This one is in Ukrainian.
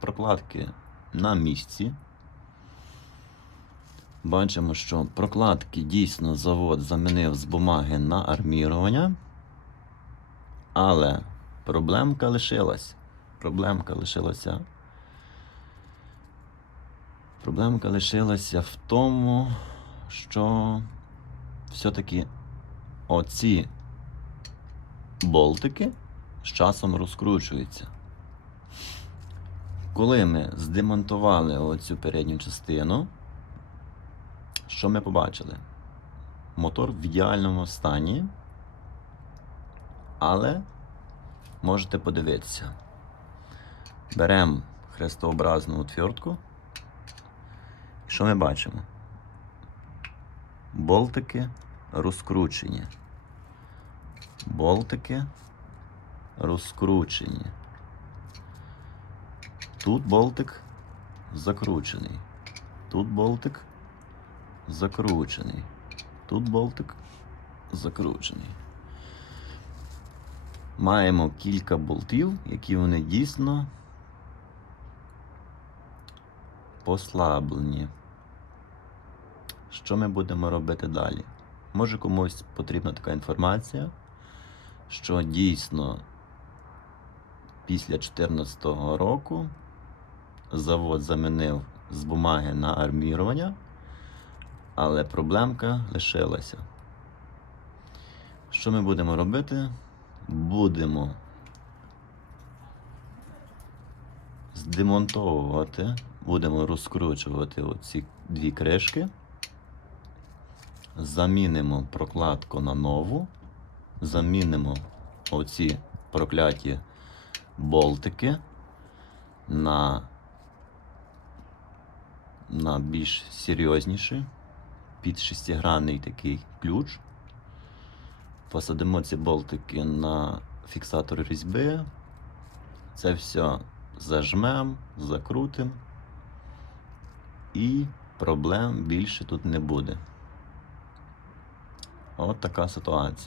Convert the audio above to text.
прокладки на місці. Бачимо, що прокладки дійсно завод замінив з бумаги на армірування. Але проблемка лишилась. Проблемка лишилася. Проблемка лишилася в тому, що все-таки оці болтики з часом розкручуються. Коли ми здемонтували оцю передню частину, що ми побачили? Мотор в ідеальному стані, але можете подивитися. Беремо хрестообразну отвертку. Що ми бачимо? Болтики розкручені. Болтики розкручені. Тут болтик закручений. Тут болтик закручений. Тут болтик закручений. Маємо кілька болтів, які вони дійсно послаблені. Що ми будемо робити далі? Може комусь потрібна така інформація, що дійсно після 2014 року завод замінив з бумаги на армірування, але проблемка лишилася. Що ми будемо робити? Будемо здемонтовувати, будемо розкручувати оці дві кришки. Замінимо прокладку на нову, замінимо оці прокляті болтики на, на більш серйозніший, під шестигранний такий ключ. Посадимо ці болтики на фіксатор різьби. Це все зажмемо, закрутимо і проблем більше тут не буде. От така ситуація.